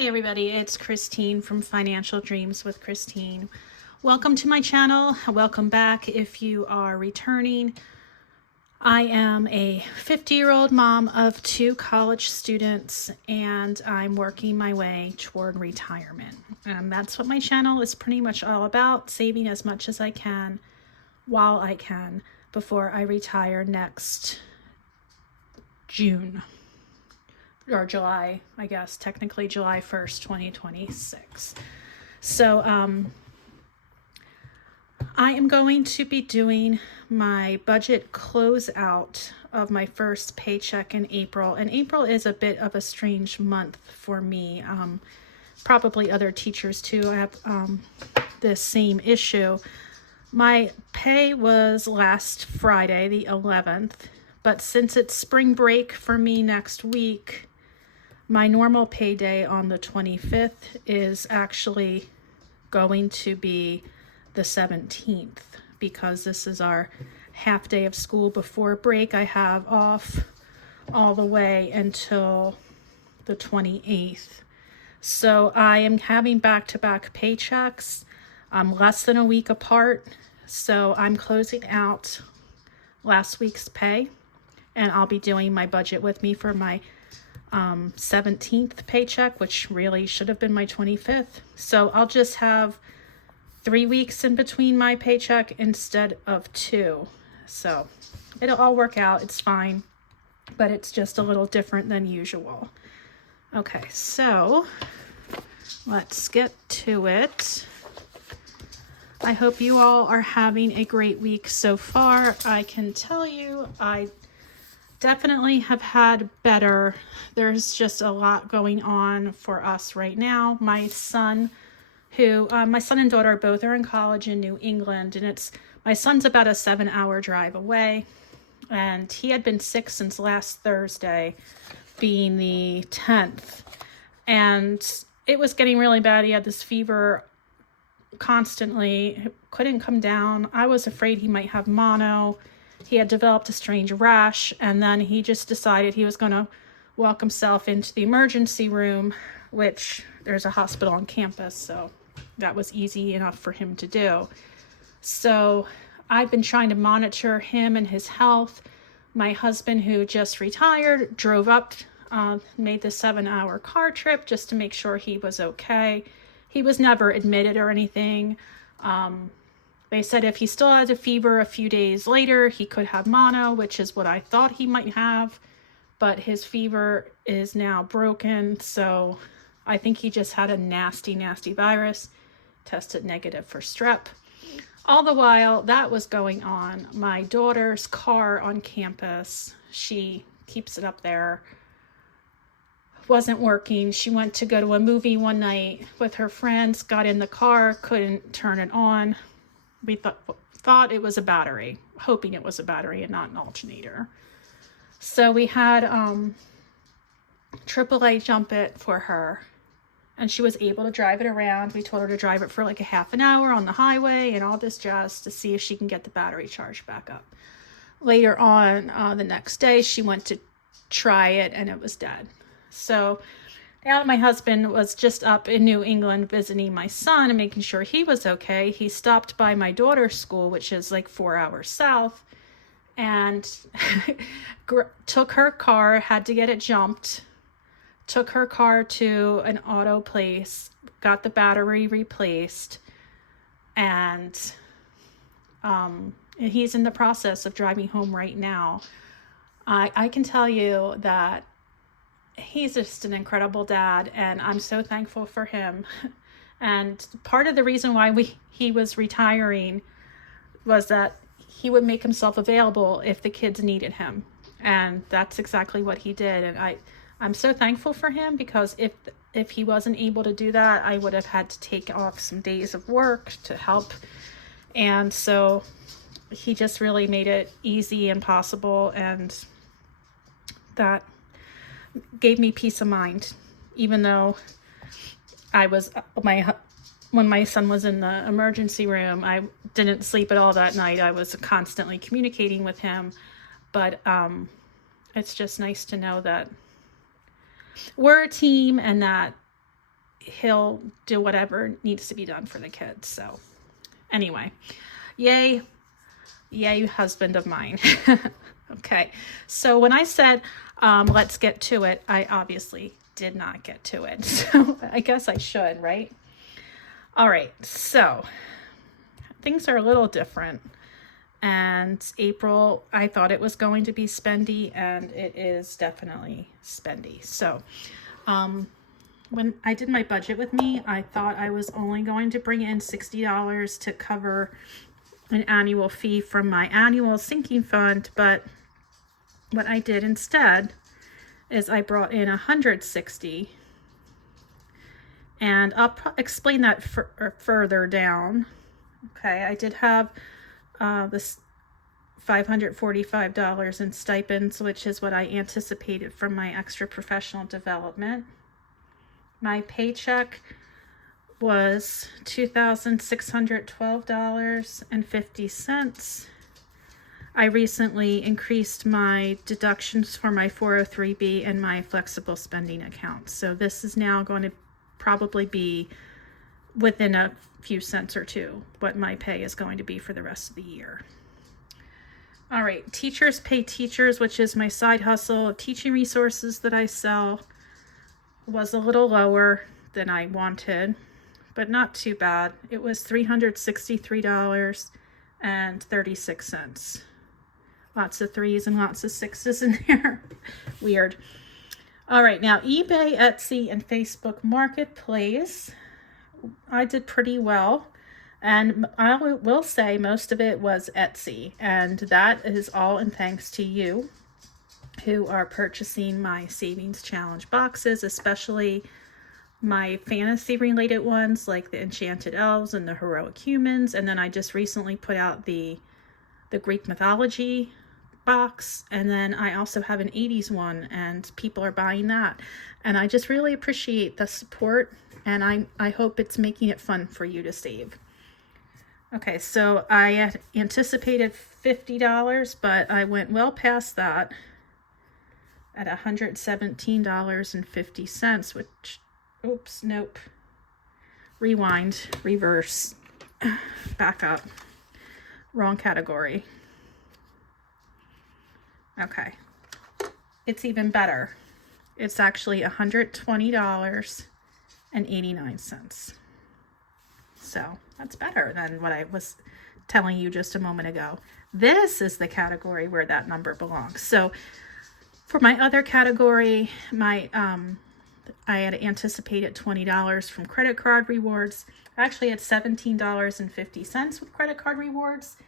Hey everybody, it's Christine from Financial Dreams with Christine. Welcome to my channel. Welcome back if you are returning. I am a 50-year-old mom of 2 college students and I'm working my way toward retirement. And that's what my channel is pretty much all about, saving as much as I can while I can before I retire next June. Or July, I guess, technically July 1st, 2026. So I am going to be doing my budget closeout of my first paycheck in April. And April is a bit of a strange month for me. Probably other teachers too. I have this same issue. My pay was last Friday, the 11th. But since it's spring break for me next week, my normal payday on the 25th is actually going to be the 17th because this is our half day of school before break. I have off all the way until the 28th. So I am having back-to-back paychecks, less than a week apart. So I'm closing out last week's pay and I'll be doing my budget with me for my 17th paycheck, which really should have been my 25th. So I'll just have 3 weeks in between my paycheck instead of 2. So it'll all work out. It's fine, but it's just a little different than usual. Okay, so let's get to it. I hope you all are having a great week so far. I can tell you, I definitely have had better. There's just a lot going on for us right now. My son and daughter both are in college in New England, and my son's about a 7-hour drive away, and he had been sick since last Thursday, being the 10th, and it was getting really bad. He had this fever constantly, couldn't come down. I was afraid he might have mono. He had developed a strange rash, and then he just decided he was going to walk himself into the emergency room, which there's a hospital on campus, so that was easy enough for him to do. So I've been trying to monitor him and his health. My husband, who just retired, drove up, made the 7-hour car trip just to make sure he was okay. He was never admitted or anything. They said if he still has a fever a few days later, he could have mono, which is what I thought he might have. But his fever is now broken, so I think he just had a nasty, nasty virus. Tested negative for strep. All the while that was going on, my daughter's car on campus, she keeps it up there, wasn't working. She went to go to a movie one night with her friends, got in the car, couldn't turn it on. We thought it was a battery, hoping it was a battery and not an alternator. So we had AAA jump it for her, and she was able to drive it around. We told her to drive it for like a half an hour on the highway and all this jazz to see if she can get the battery charged back up. Later on, the next day, she went to try it and it was dead. So now my husband was just up in New England visiting my son and making sure he was okay. He stopped by my daughter's school, which is like 4 hours south, and took her car, had to get it jumped, took her car to an auto place, got the battery replaced, and he's in the process of driving home right now. I can tell you that he's just an incredible dad, and I'm so thankful for him. And part of the reason why he was retiring was that he would make himself available if the kids needed him, and that's exactly what he did. And I'm so thankful for him, because if he wasn't able to do that, I would have had to take off some days of work to help. And so he just really made it easy and possible, and that gave me peace of mind, even though when my son was in the emergency room, I didn't sleep at all that night. I was constantly communicating with him, but it's just nice to know that we're a team and that he'll do whatever needs to be done for the kids. So anyway, yay husband of mine. Okay, so when I said let's get to it, I obviously did not get to it. So I guess I should, right? All right, so things are a little different. And April, I thought it was going to be spendy, and it is definitely spendy. So when I did my budget with me, I thought I was only going to bring in $60 to cover an annual fee from my annual sinking fund. But what I did instead is I brought in $160. And I'll explain that further down. Okay, I did have this $545 in stipends, which is what I anticipated from my extra professional development. My paycheck was $2,612.50. I recently increased my deductions for my 403B and my flexible spending account. So this is now going to probably be within a few cents or two what my pay is going to be for the rest of the year. All right, Teachers Pay Teachers, which is my side hustle of teaching resources that I sell, was a little lower than I wanted, but not too bad. It was $363.36. Lots of threes and lots of sixes in there. Weird. All right, now eBay, Etsy, and Facebook Marketplace, I did pretty well. And I will say most of it was Etsy. And that is all in thanks to you who are purchasing my Savings Challenge boxes, especially my fantasy related ones like the Enchanted Elves and the Heroic Humans. And then I just recently put out the Greek mythology box, and then I also have an 80s one, and people are buying that, and I just really appreciate the support, and I hope it's making it fun for you to save. Okay, so I anticipated $50, but I went well past that at $117.50, which, oops, nope, rewind, reverse, back up, wrong category. Okay, it's even better. It's actually $120.89. So that's better than what I was telling you just a moment ago. This is the category where that number belongs. So for my other category, I had anticipated $20 from credit card rewards. I actually had $17.50 with credit card rewards.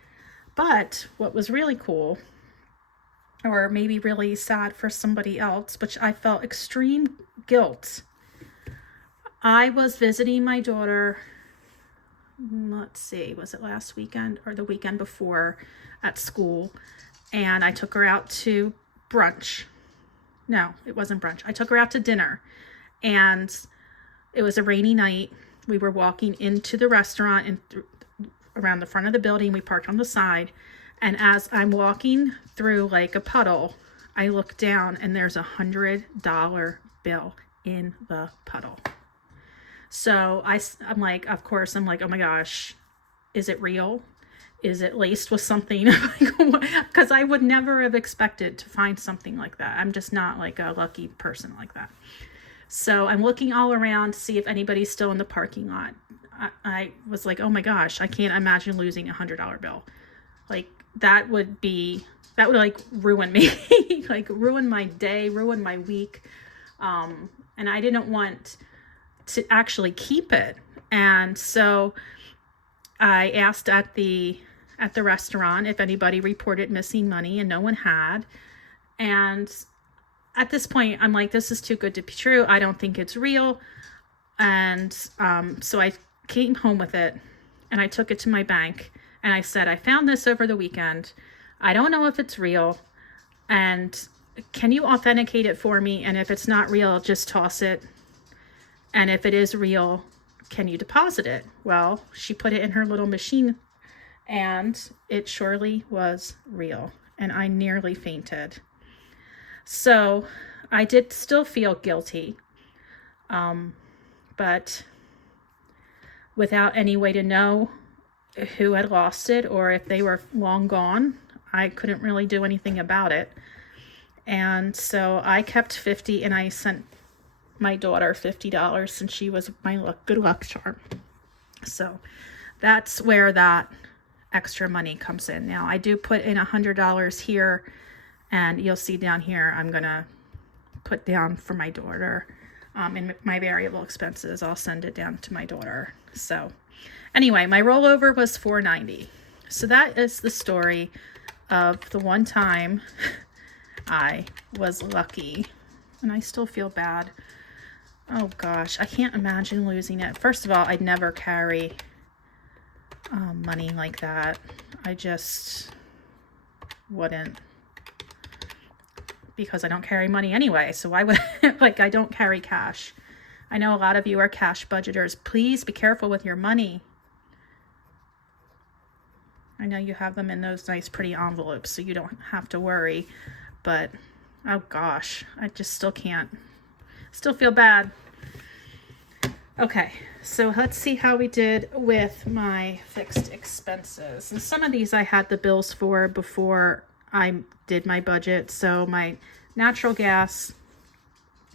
But what was really cool, or maybe really sad for somebody else, which I felt extreme guilt. I was visiting my daughter, let's see, was it last weekend or the weekend before at school? And I took her out to brunch. No, it wasn't brunch. I took her out to dinner, and it was a rainy night. We were walking into the restaurant and around the front of the building. We parked on the side. And as I'm walking through like a puddle, I look down and there's $100 bill in the puddle. So I'm like, of course, I'm like, oh my gosh, is it real? Is it laced with something? Because I would never have expected to find something like that. I'm just not like a lucky person like that. So I'm looking all around to see if anybody's still in the parking lot. I was like, oh my gosh, I can't imagine losing $100 bill. Like, that would like ruin me, like ruin my day, ruin my week. And I didn't want to actually keep it. And so I asked at the restaurant if anybody reported missing money, and no one had. And at this point, I'm like, this is too good to be true. I don't think it's real. And so I came home with it, and I took it to my bank. And I said, I found this over the weekend. I don't know if it's real. And can you authenticate it for me? And if it's not real, just toss it. And if it is real, can you deposit it? Well, she put it in her little machine, and it surely was real. And I nearly fainted. So I did still feel guilty. But but without any way to know who had lost it or if they were long gone, I couldn't really do anything about it. And so I kept 50 and I sent my daughter $50 since she was my good luck charm. So that's where that extra money comes in. Now I do put in $100 here, and you'll see down here I'm gonna put down for my daughter in my variable expenses. I'll send it down to my daughter. So anyway, my rollover was $490. So that is the story of the one time I was lucky, and I still feel bad. Oh gosh, I can't imagine losing it. First of all, I'd never carry money like that. I just wouldn't, because I don't carry money anyway. So why would like, I don't carry cash. I know a lot of you are cash budgeters. Please be careful with your money. I know you have them in those nice pretty envelopes, so you don't have to worry, but oh gosh, I just still can't. Still feel bad. Okay, so let's see how we did with my fixed expenses. And some of these I had the bills for before I did my budget. So my natural gas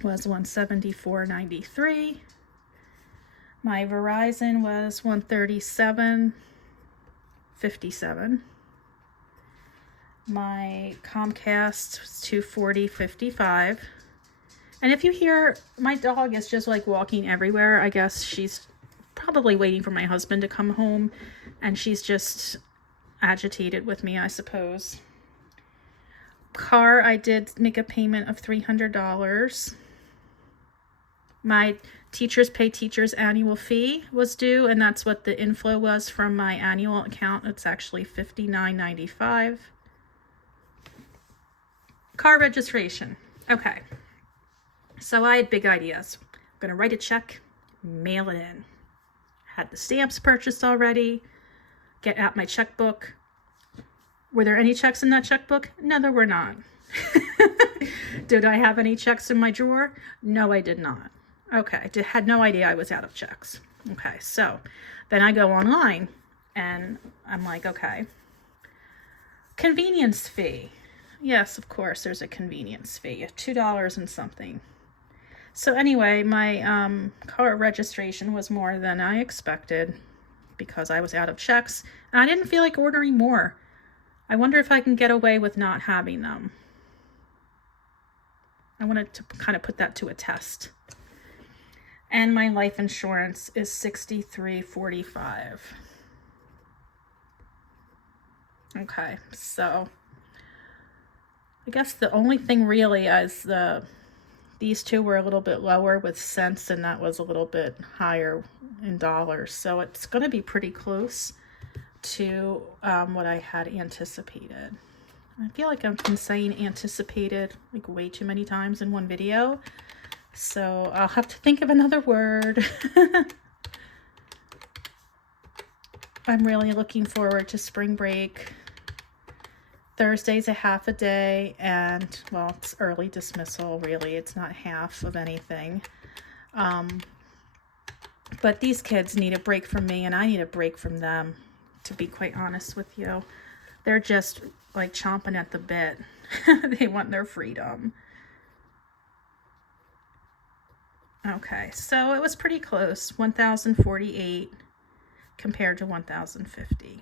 was $174.93. My Verizon was $137.57. My Comcast was $240.55. And if you hear, my dog is just like walking everywhere. I guess she's probably waiting for my husband to come home, and she's just agitated with me, I suppose. Car, I did make a payment of $300. My Teachers Pay Teachers annual fee was due, and that's what the inflow was from my annual account. It's actually $59.95. Car registration. Okay. So I had big ideas. I'm going to write a check, mail it in. Had the stamps purchased already. Get out my checkbook. Were there any checks in that checkbook? No, there were not. Did I have any checks in my drawer? No, I did not. Okay, had no idea I was out of checks. Okay, so then I go online and I'm like, okay. Convenience fee. Yes, of course, there's a convenience fee, $2 and something. So anyway, my car registration was more than I expected because I was out of checks, and I didn't feel like ordering more. I wonder if I can get away with not having them. I wanted to kind of put that to a test. And my life insurance is $63.45. Okay, so I guess the only thing really is these two were a little bit lower with cents, and that was a little bit higher in dollars. So it's going to be pretty close to what I had anticipated. I feel like I've been saying anticipated like way too many times in one video. So I'll have to think of another word. I'm really looking forward to spring break. Thursday's a half a day, and well, it's early dismissal, really. It's not half of anything. But these kids need a break from me, and I need a break from them, to be quite honest with you. They're just like chomping at the bit. They want their freedom. Okay, so it was pretty close, 1,048 compared to 1,050.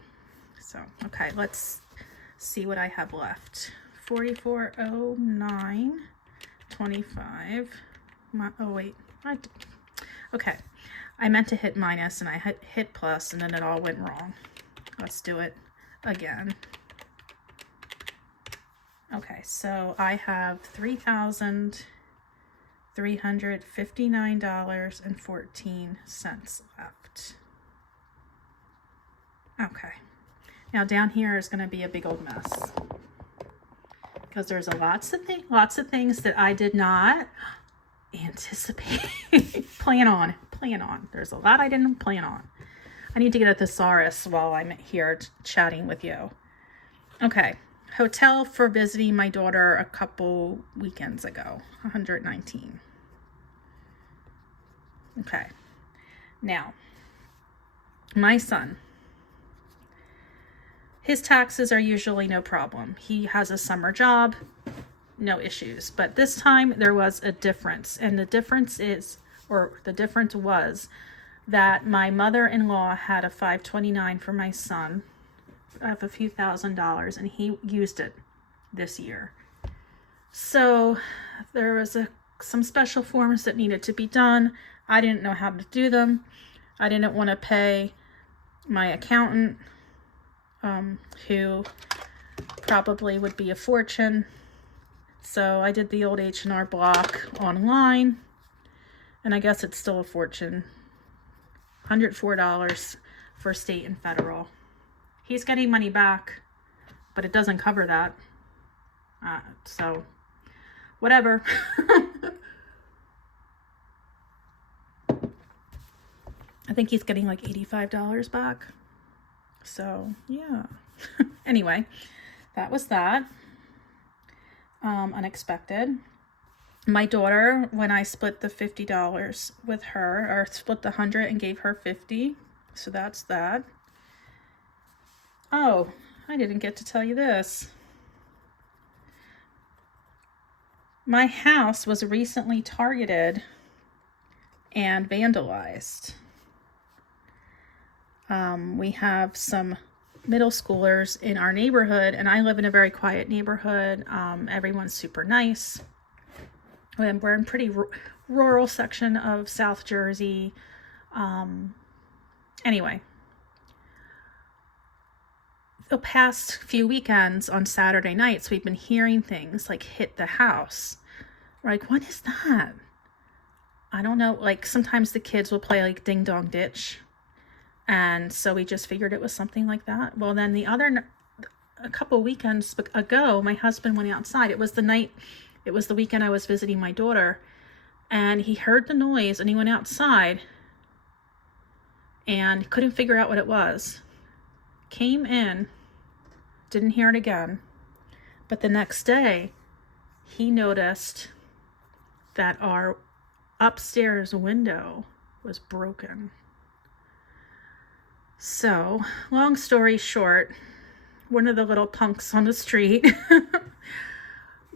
So, okay, let's see what I have left. 4409.25. Oh wait, okay. I meant to hit minus and I hit plus, and then it all went wrong. Let's do it again. Okay, so I have $3,359.14 left. Okay. Now down here is going to be a big old mess because there's lots of things that I did not anticipate. Plan on. There's a lot I didn't plan on. I need to get a thesaurus while I'm here chatting with you. Okay. Hotel for visiting my daughter a couple weekends ago, $119. Okay. Now, my son, his taxes are usually no problem. He has a summer job, no issues. But this time there was a difference. And the difference was that my mother-in-law had a 529 for my son of a few $1,000s, and he used it this year. So there was some special forms that needed to be done. I didn't know how to do them. I didn't want to pay my accountant, who probably would be a fortune. So I did the old H&R Block online, and I guess it's still a fortune. $104 for state and federal. He's getting money back, but it doesn't cover that. So whatever. I think he's getting like $85 back. So yeah. Anyway, that was that. Unexpected. My daughter, when I split the $50 with her, or split the 100 and gave her 50, so that's that. Oh, I didn't get to tell you this. My house was recently targeted and vandalized. We have some middle schoolers in our neighborhood, and I live in a very quiet neighborhood. Everyone's super nice. And we're in a pretty rural section of South Jersey. Anyway, the past few weekends on Saturday nights, we've been hearing things like hit the house. We're like, what is that? I don't know. Like sometimes the kids will play like Ding Dong Ditch. And so we just figured it was something like that. Well, then a couple weekends ago, my husband went outside. It was the weekend I was visiting my daughter, and he heard the noise and he went outside and couldn't figure out what it was. Came in, didn't hear it again. But the next day, he noticed that our upstairs window was broken. So, long story short, one of the little punks on the street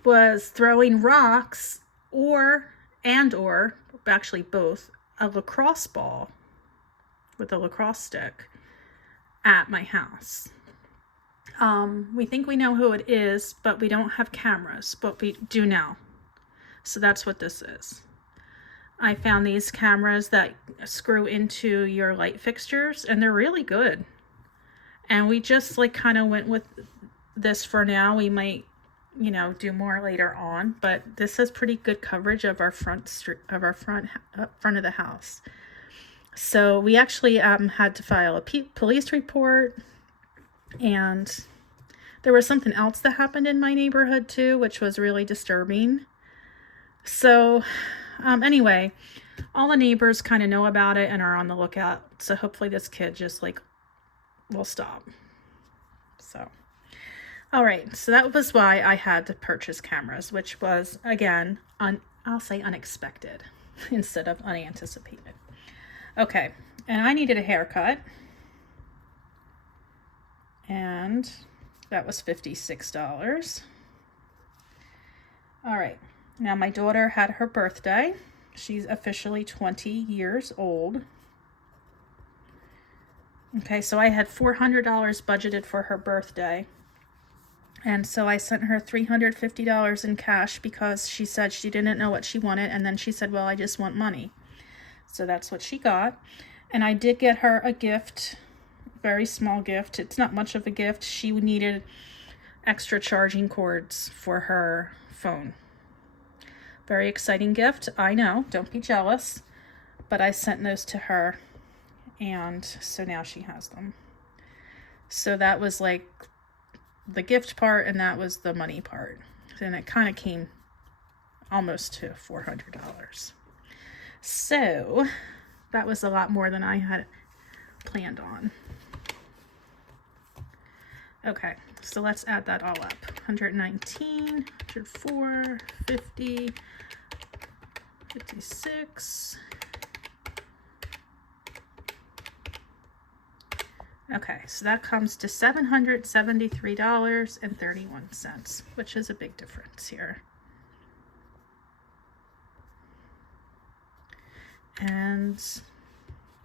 was throwing rocks or actually both, a lacrosse ball with a lacrosse stick at my house. We think we know who it is, but we don't have cameras, but we do now. So that's what this is. I found these cameras that screw into your light fixtures, and they're really good. And we just like kind of went with this for now. We might, do more later on, but this has pretty good coverage of our front of the house. So we actually had to file a police report, and there was something else that happened in my neighborhood too, which was really disturbing. So anyway, all the neighbors kind of know about it and are on the lookout. So hopefully this kid just will stop. So, all right. So that was why I had to purchase cameras, which was, again, I'll say unexpected instead of unanticipated. Okay. And I needed a haircut. And that was $56. All right. Now, my daughter had her birthday. She's officially 20 years old. Okay, so I had $400 budgeted for her birthday. And so I sent her $350 in cash because she said she didn't know what she wanted. And then she said, well, I just want money. So that's what she got. And I did get her a gift, very small gift. It's not much of a gift. She needed extra charging cords for her phone. Very exciting gift, I know, don't be jealous, but I sent those to her, and so now she has them. So that was like the gift part, and that was the money part, and it kind of came almost to $400. So that was a lot more than I had planned on. Okay, so let's add that all up. 119, 104, 50, 56, Okay, so that comes to $773.31, which is a big difference here. And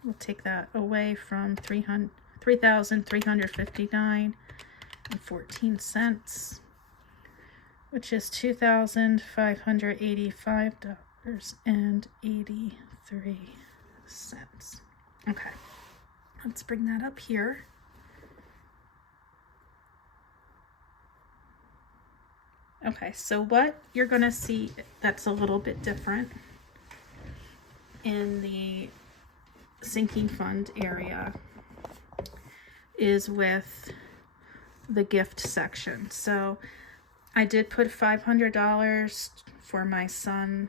we'll take that away from $3,359.14, which is $2,585.83. Okay, let's bring that up here. Okay, so what you're gonna see that's a little bit different in the sinking fund area is with the gift section. So I did put $500 for my son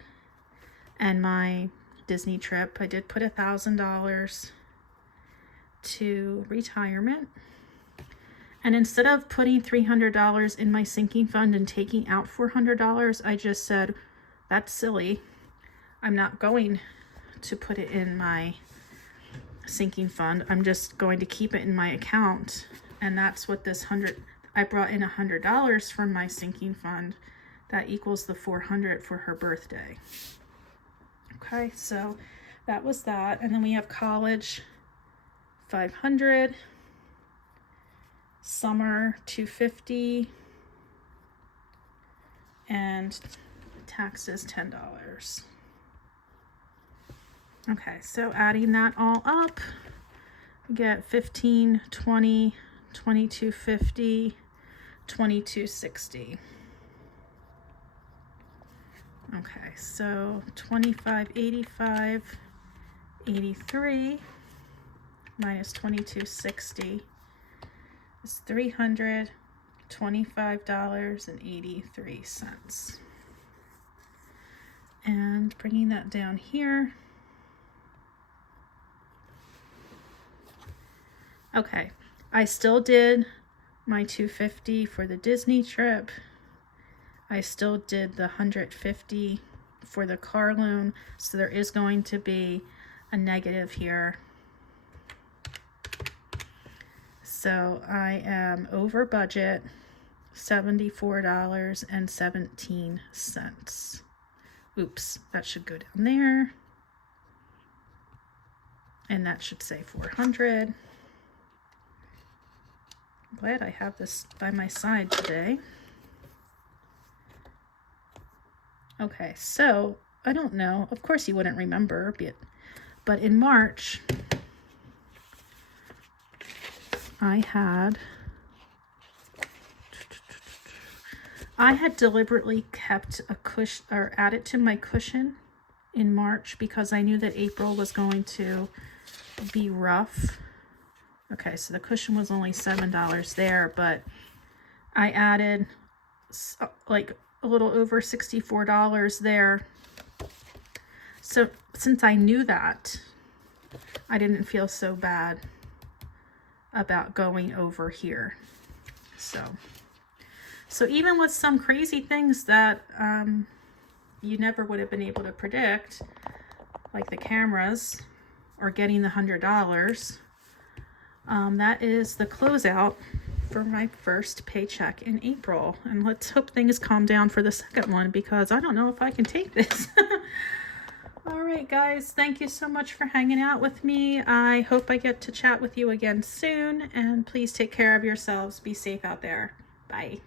and my Disney trip. I did put $1,000 to retirement. And instead of putting $300 in my sinking fund and taking out $400, I just said, that's silly. I'm not going to put it in my sinking fund. I'm just going to keep it in my account. And that's what this I brought in $100 from my sinking fund. That equals the $400 for her birthday. Okay, so that was that. And then we have college, $500, summer, $250, and taxes, $10. Okay, so adding that all up, we get 15, 20, 2250, 2260. Okay, so 2585, 83 minus 2260 is $325.83. And bringing that down here. Okay, I still did my $250 for the Disney trip. I still did the $150 for the car loan, so there is going to be a negative here. So I am over budget, $74.17. Oops, that should go down there. And that should say 400. I'm glad I have this by my side today. Okay, so I don't know. Of course you wouldn't remember, but in March, I had deliberately kept a cushion or added to my cushion in March because I knew that April was going to be rough. Okay, so the cushion was only $7 there, but I added like a little over $64 there. So since I knew that, I didn't feel so bad about going over here. So even with some crazy things that you never would have been able to predict, like the cameras or getting the $100, that is the closeout for my first paycheck in April. And let's hope things calm down for the second one, because I don't know if I can take this. All right, guys, thank you so much for hanging out with me. I hope I get to chat with you again soon, and please take care of yourselves. Be safe out there. Bye.